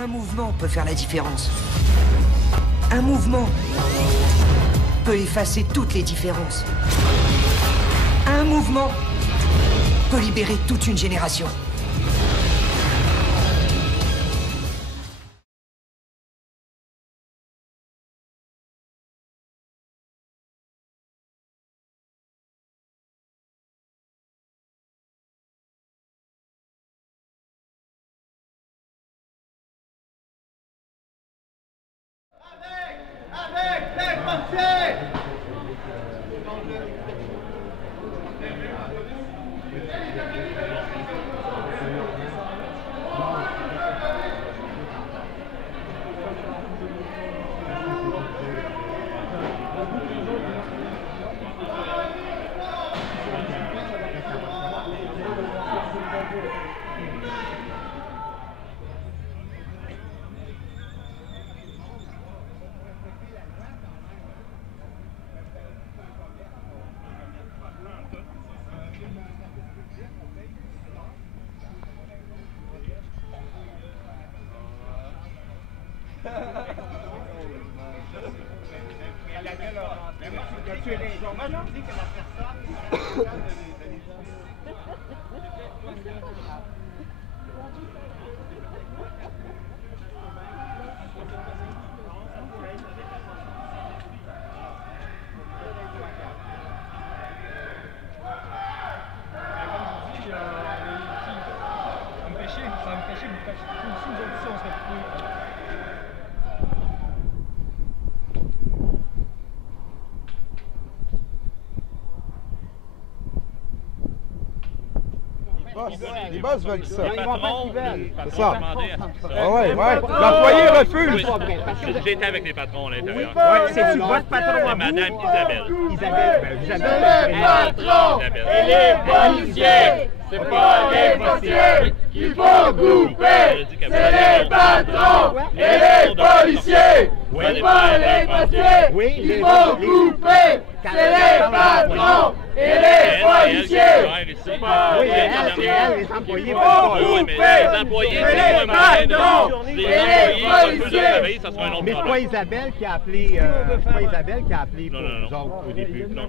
Un mouvement peut faire la différence. Un mouvement peut effacer toutes les différences. Un mouvement peut libérer toute une génération. Avec les Français! Les boss veulent ça. Les patrons, c'est ça. Ah ouais. L'employé refuse. J'ai été avec les patrons à l'intérieur. C'est-tu votre patron à vous? Madame Isabelle. Isabelle. Les patrons et les policiers, c'est pas les policiers qu'il faut couper. C'est les patrons et les policiers. C'est pas les policiers qu'il faut couper. C'est les patrons et les policiers. C'est pas les employés oui, mais les employés, c'est pas un moyen de... Les employés, ça peut de travailler, ça sera un autre mais c'est pas problème. Isabelle qui a appelé, pour nous autres au début. Non.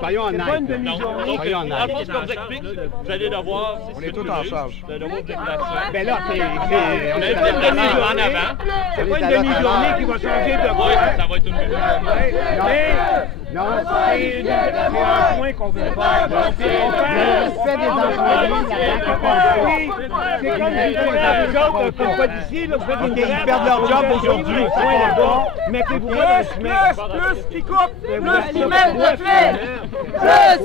Soyons honnêtes. Non, donc, Soyons en honnêtes. fait, ce qu'on vous explique, vous allez devoir... On est tous en charge. Vous allez devoir vous déplacer. Ben là, Vous allez vous déplacer en avant. c'est pas une demi-journée qui va changer de Oui, quoi. ça va être une minute. Non, c'est un point qu'on veut faire. On fait des employés, c'est comme les autres, ne peuvent pas d'ici, vous faites une grève. Ils perdent leur job aujourd'hui. Point là-bas. Mettez-vous pas dans le chemin. Plus qu'ils coupent, plus qu'ils mettent le flé. Plus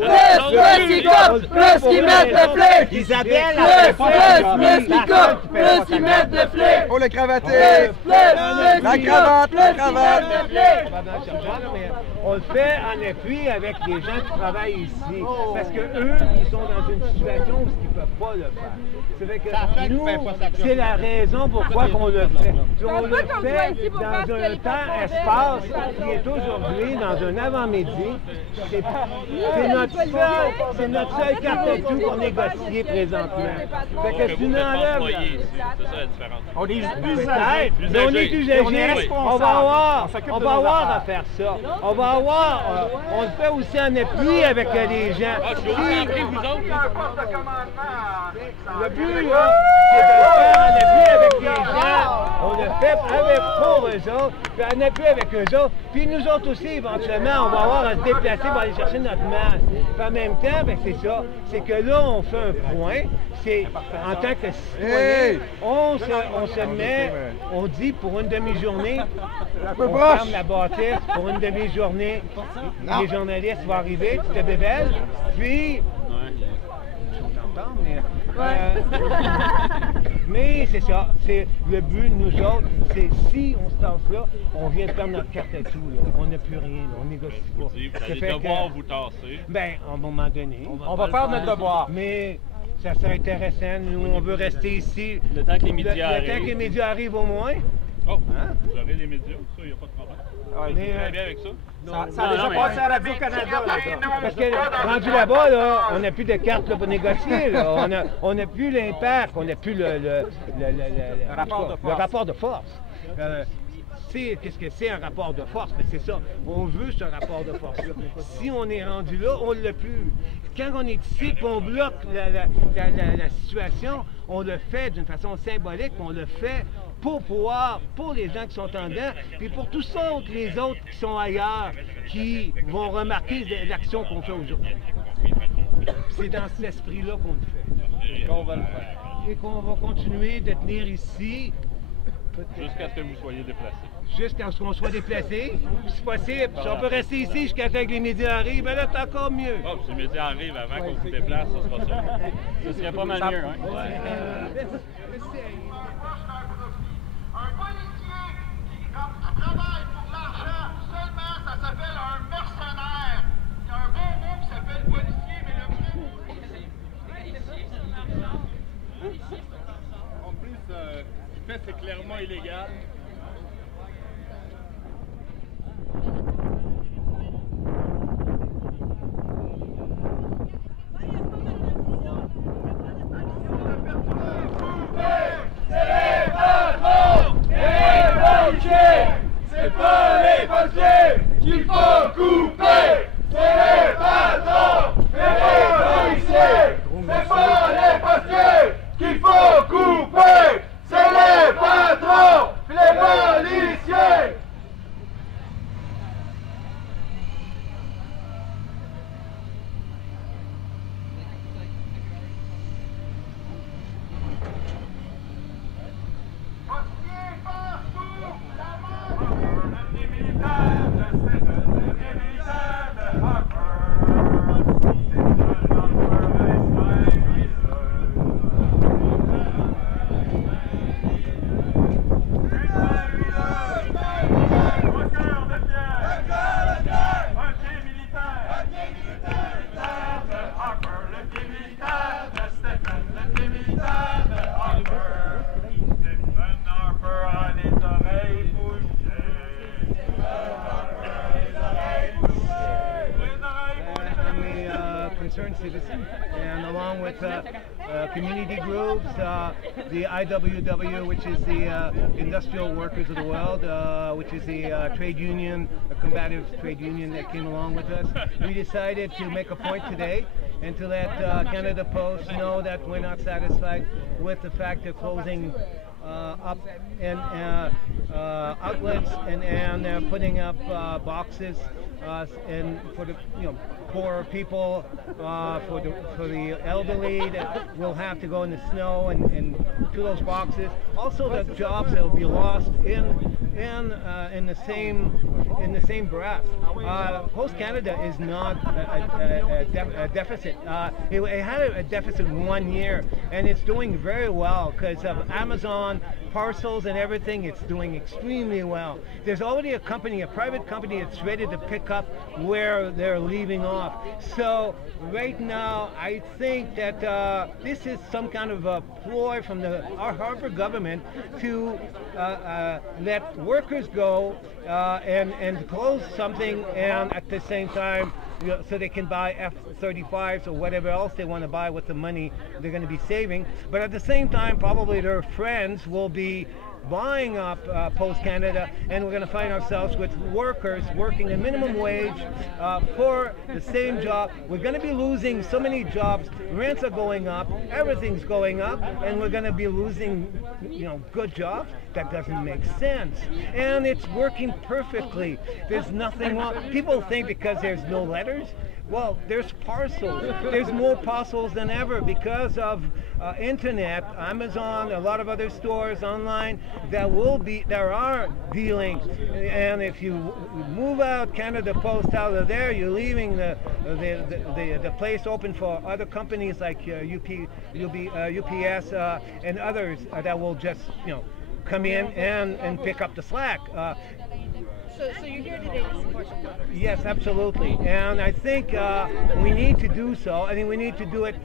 qu'ils coupent, plus qu'ils mettent le flé. Isabelle, Plus qu'ils coupent, plus qu'ils mettent le flé. Oh, le cravaté. La cravate. On le fait en appui avec les gens qui travaillent ici. Parce que eux, ils sont dans une situation où ils ne peuvent pas le faire. C'est vrai que nous, c'est la raison pourquoi on le fait. On le fait dans un temps-espace qui est aujourd'hui dans un avant-midi. C'est notre seule carte à tout qu'on négocie présentement. Fait que tu n'enlèves... C'est ça la différence. On est usagers. Mais on est usagers. On va avoir à faire ça. On le fait aussi en appui avec les gens. Ah, je suis aussi en pris, vous autres. Le but, là, c'est de le faire en appui avec les gens. On le fait pour eux autres, puis en appui avec eux autres. Puis nous autres aussi, éventuellement, on va avoir à se déplacer pour aller chercher notre masse. Puis en même temps, ben, c'est ça. C'est que là, on fait un point. C'est en tant que citoyen, on se met, on dit pour une demi-journée, on ferme la bâtisse pour une demi-journée. Les journalistes vont arriver, tu te bébelles, puis... Mais c'est ça, c'est le but, nous autres, c'est si on se tasse là, on vient de perdre notre carte à tout, là. On n'a plus rien, là. On négocie pas. Vous allez devoir vous tasser. Ben, à un moment donné. On va faire notre devoir. Mais ça serait intéressant, nous, on veut rester ici. Le temps que les médias Le temps que les médias arrivent au moins. Oh, Hein? vous avez les médias, ça, il n'y a pas de problème. Ouais, Mais, Très bien avec ça. ça a déjà passé à Radio-Canada, là, ça. Parce que rendu là-bas, là, on n'a plus de cartes là, pour négocier. Là. On n'a plus l'impact, on n'a plus le rapport de force. Qu'est-ce que c'est un rapport de force? Mais c'est ça, on veut ce rapport de force-là. Si on est rendu là, on ne l'a plus. Quand on est ici et on bloque la situation, on le fait d'une façon symbolique, on le fait pour pouvoir, pour les gens qui sont en dedans, puis pour tous les autres qui sont ailleurs, qui vont remarquer l'action qu'on fait aujourd'hui. C'est dans cet esprit-là qu'on le fait. Qu'on va le faire. Et qu'on va continuer de tenir ici. Jusqu'à ce que vous soyez déplacés. Jusqu'à ce qu'on soit déplacé, si possible. Si on peut rester ici jusqu'à ce que les médias arrivent, ben là, c'est encore mieux. Oh, si les médias arrivent avant qu'on vous déplace, ça sera ça. Ce serait pas mal mieux, hein? Un policier qui travaille pour l'argent seulement, ça s'appelle un mercenaire. Il y a un bon mot qui s'appelle policier, mais le vrai mot, c'est... En plus, ce qu'il fait, c'est clairement illégal. C'est pas les policiers qu'il faut couper, c'est les patrons et les policiers. C'est pas les policiers qu'il faut couper, c'est les patrons et les policiers. Citizen, and along with community groups, the IWW, which is the Industrial Workers of the World, which is the trade union, a combative trade union that came along with us. We decided to make a point today and to let Canada Post know that we're not satisfied with the fact they're closing up and outlets and putting up boxes and for the poor people, for the elderly that will have to go in the snow and to those boxes. Also, the jobs that will be lost in the same breath. Post Canada is not a deficit. It had a deficit 1 year, and it's doing very well because of Amazon parcels and everything. It's doing extremely well. There's already a company, a private company, that's ready to pick up where they're leaving off. So right now, I think that this is some kind of a ploy from our Harvard government to let workers go and close something, and at the same time, so they can buy F-35s or whatever else they want to buy with the money they're going to be saving. But at the same time, probably their friends will be buying up Post Canada, and we're going to find ourselves with workers working a minimum wage for the same job. We're going to be losing so many jobs. Rents are going up, everything's going up, and we're going to be losing, good jobs. That doesn't make sense. And it's working perfectly. There's nothing wrong. People think because there's no letters, well, there's parcels. There's more parcels than ever because of internet, Amazon, a lot of other stores online that are dealing. And if you move out Canada Post out of there, you're leaving the place open for other companies like UPS and others that will just come in and pick up the slack. So you're here today to support your Yes, absolutely. And I think we need to do so. I think we need to do it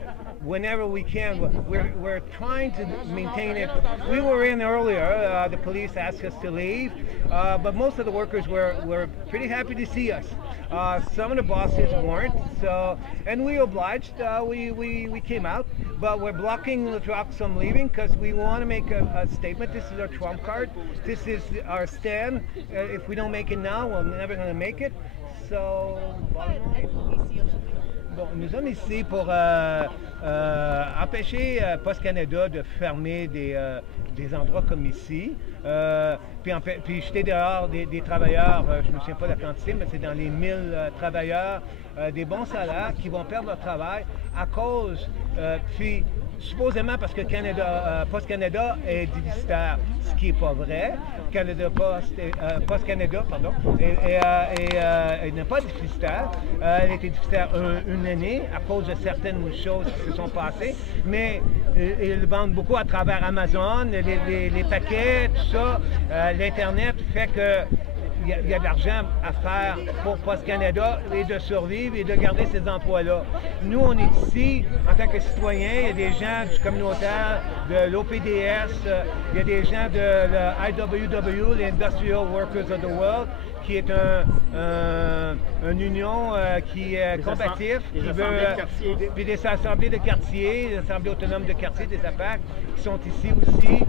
whenever we can. We're trying to maintain it. We were in earlier. The police asked us to leave, but most of the workers were pretty happy to see us. Some of the bosses weren't, so, and we obliged. We came out, but we're blocking the trucks from leaving because we want to make a statement. This is our trump card. This is our stand. If we don't make it now, we're never going to make it. So, bon, nous sommes ici pour empêcher Post Canada de fermer des endroits comme ici, puis jeter dehors des travailleurs, je ne me souviens pas de la quantité, mais c'est dans les 1000 travailleurs, des bons salaires qui vont perdre leur travail à cause, puis supposément parce que Post Canada est déficitaire, ce qui n'est pas vrai. Post Canada, pardon, n'est pas déficitaire. Elle était déficitaire une année à cause de certaines choses qui se sont passées, mais ils vendent beaucoup à travers Amazon, les paquets, tout ça. L'Internet fait que il y a de l'argent à faire pour Post Canada et de survivre et de garder ces emplois-là. Nous, on est ici en tant que citoyens, il y a des gens du communautaire, de l'OPDS, il y a des gens de l'IWW, l'Industrial Workers of the World, qui est une union qui est combatif, qui veut, puis des assemblées de quartier, des assemblées autonomes de quartier, des APAC, qui sont ici aussi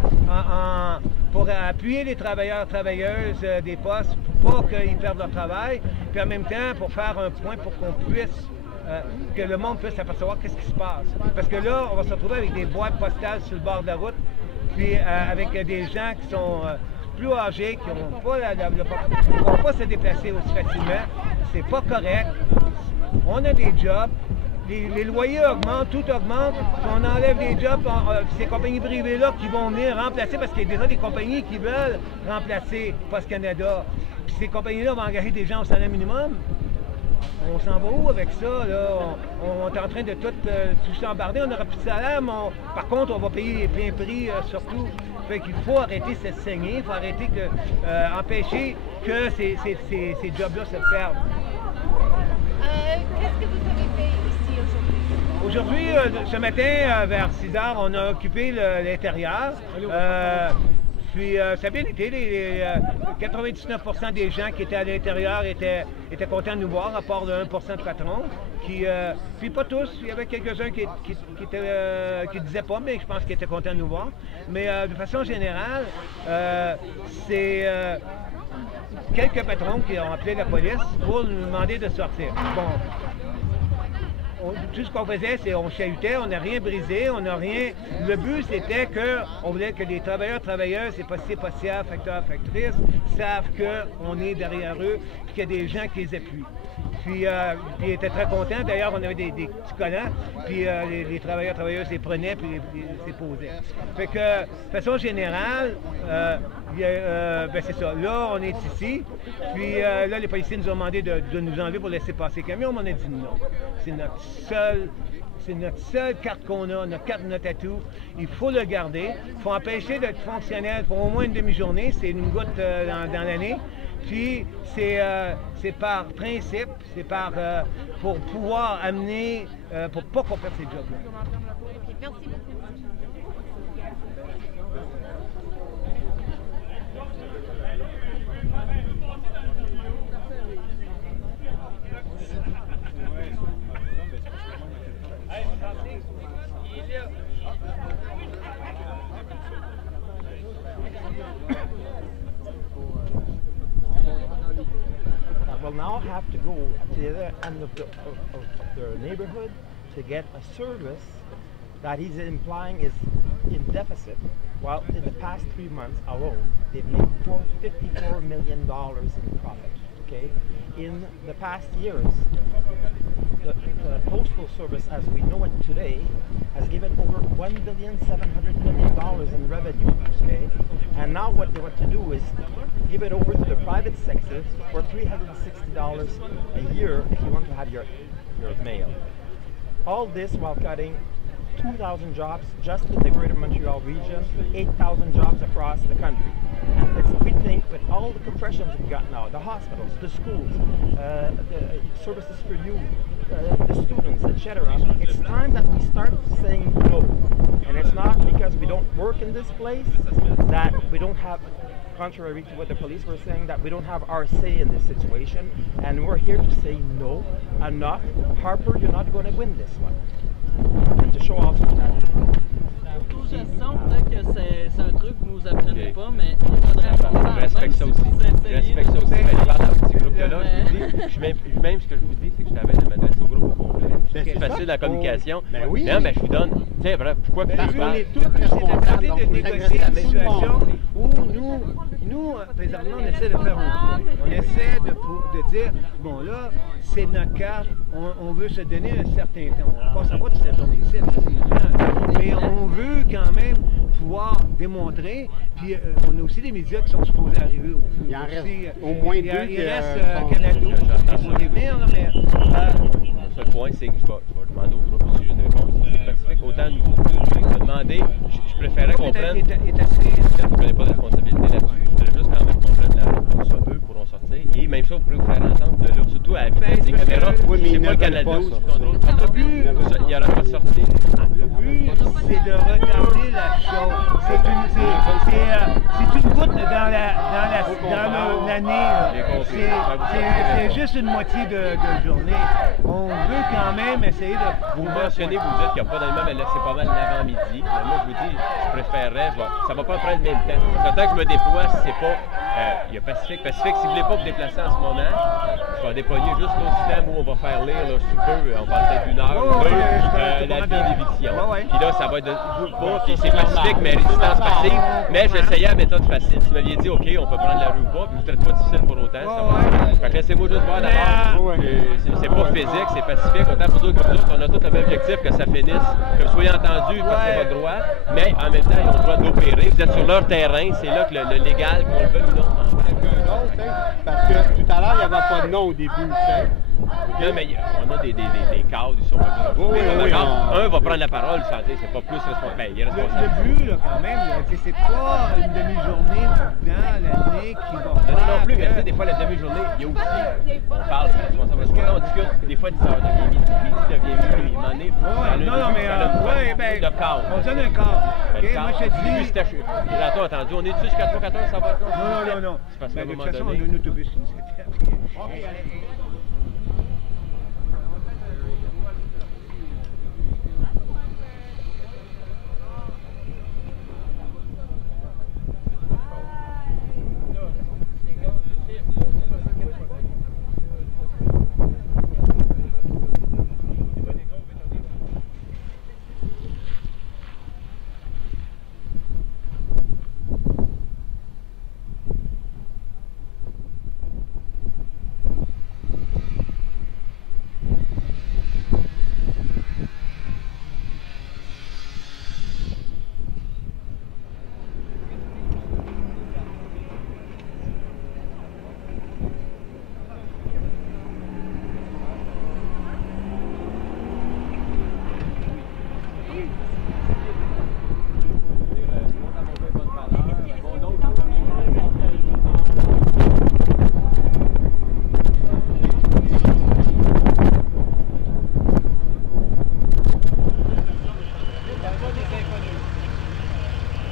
pour appuyer les travailleurs et travailleuses des postes, pour pas qu'ils perdent leur travail, puis en même temps pour faire un point pour qu'on puisse, que le monde puisse apercevoir qu'est-ce qui se passe. Parce que là, on va se retrouver avec des boîtes postales sur le bord de la route, puis avec des gens qui sont plus âgés, qui ne vont pas se déplacer aussi facilement. C'est pas correct. On a des jobs. Les loyers augmentent, tout augmente. On enlève des jobs, ces compagnies privées-là qui vont venir remplacer, parce qu'il y a déjà des compagnies qui veulent remplacer Post Canada. Puis ces compagnies-là vont engager des gens au salaire minimum. On s'en va où avec ça, là? On est en train de tout s'embarder, on n'aura plus de salaire, mais par contre, on va payer les pleins prix surtout. Fait qu'il faut arrêter de se saigner, il faut arrêter empêcher que ces jobs-là se perdent. Qu'est-ce que vous avez fait ici aujourd'hui? Aujourd'hui, ce matin, vers 6 heures, on a occupé l'intérieur. Puis ça a bien été, 99% des gens qui étaient à l'intérieur étaient contents de nous voir, à part le 1% de patrons. Puis pas tous, il y avait quelques-uns qui ne disaient pas, mais je pense qu'ils étaient contents de nous voir. Mais de façon générale, c'est quelques patrons qui ont appelé la police pour nous demander de sortir. Bon. Tout ce qu'on faisait, c'est qu'on chahutait, on n'a rien brisé, on n'a rien. Le but, c'était qu'on voulait que les travailleurs, c'est postiers, facteurs, factrices, savent qu'on est derrière eux et qu'il y a des gens qui les appuient. Puis ils étaient très contents. D'ailleurs, on avait des petits collants, puis les travailleurs les prenaient puis les posaient. Fait que, de façon générale, c'est ça. Là, on est ici, puis là, les policiers nous ont demandé de nous enlever pour laisser passer le camion, mais on a dit non. C'est notre seule carte qu'on a, notre carte, notre atout. Il faut le garder. Il faut empêcher d'être fonctionnel pour au moins une demi-journée. C'est une goutte dans l'année. Puis, c'est par principe, c'est pour pouvoir amener, pour pas qu'on perde ces jobs-là. Merci beaucoup. Will now have to go to the other end of the neighborhood to get a service that he's implying is in deficit. While in the past 3 months alone, they've made $54 million in profit. Okay, in the past years, the postal service, as we know it today, has given over $1,700 million in revenue. Okay, and now what they want to do is give it over to the private sector for $360 a year if you want to have your mail. All this while cutting 2,000 jobs just in the Greater Montreal region, 8,000 jobs across the country. And we think with all the compressions we've got now, the hospitals, the schools, the services for youth, the students, etc. It's time that we start saying no. And it's not because we don't work in this place that we don't have, contrary to what the police were saying, that we don't have our say in this situation. And we're here to say no, enough. Harper, you're not going to win this one. And to show also that. Gestion, peut-être que c'est un truc que vous vous apprenez pas, mais il faudrait je respecte ça aussi. Je respecte ça aussi, mais je parle à ce petit groupe-là. Même ce que je vous dis, c'est que je t'avais de m'adresser au groupe au complet. C'est facile la communication. Ben oui. Non, mais je vous donne. Tu sais, pourquoi que je On est tous responsables de négocier la situation où nous, présentement, on essaie de faire un point. On essaie de dire, bon là, c'est notre carte, on veut se donner un certain temps. On ne passe pas toute cette journée ici, mais on veut quand même pouvoir démontrer, puis on a aussi des médias qui sont supposés arriver au fond. Il en reste aussi, au moins deux. Il reste Canada qui est supposé venir, mais... Le seul point, c'est que je vais demander au groupe si j'ai une réponse. C'est Pacifique, autant nous. Je vais demander, je préférerais qu'on prenne... Je ne connais pas de responsabilité là-dessus. Je voudrais juste quand même qu'on prenne comme ça, eux pourront sortir. Et même chose, vous pourrez vous faire entendre de là, surtout à la vitesse des caméras. C'est pas le Canada qui contrôle. Le but, il n'y aura pas de sortie. Le but, c'est de regarder la chose. C'est une goutte dans l'année. C'est juste une moitié de journée. On veut quand même essayer de... Vous mentionnez, vous dites qu'il n'y a pas d'aliment, mais là, c'est pas mal l'avant-midi. Moi, je vous dis, je préférerais, ça va pas prendre le même temps. Le temps que je me déploie, c'est pas... il y a Pacifique. Pacifique, si vous ne voulez pas vous déplacer en ce moment, je vais déployer juste l'autre système où on va faire lire, là, sous peu, on parle peut-être d'une heure ou deux, la vie d'éviction. Puis là, ça va être... Puis c'est Pacifique, mais résistance passive. Mais j'essayais la méthode facile. Si vous m'aviez dit, OK, on peut prendre la rue ou pas, puis vous ne êtes pas difficile pour autant, ça va. Fait que laissez-moi juste voir d'abord. C'est pas physique, c'est Pacifique. Autant pour nous que pour nous, on a tous le même objectif, que ça finisse, que vous soyez entendus, parce que c'est votre droit. Mais en même temps, ils ont le droit d'opérer. Vous êtes sur leur terrain, c'est là que le légal, qu'on le veut ou non. Parce que tout à l'heure, il n'y avait pas de nom au début, tu sais. Non, mais on a des cadres ici, on peut dire. Un va prendre la parole, c'est pas plus responsable. Ben, il est responsable. Le but, là, quand même, c'est pas une demi-journée dans l'année qui va faire... Non plus, mais tu sais, des fois, la demi-journée, il y a aussi... On parle de responsable. Parce que là, on discute, des fois, 10 heures devient midi devient minuit, il m'en est... Non, mais... Le cadre. On donne un cadre. Moi, je te dis... Attends, attendu, on est dessus jusqu'à 3-4 heures, ça va être long? Non. C'est parce qu'à un De moment toute façon, on a donné... un autobus qui nous fait.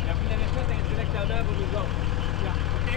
Vous l'avez fait intellectuellement pour nous autres. OK,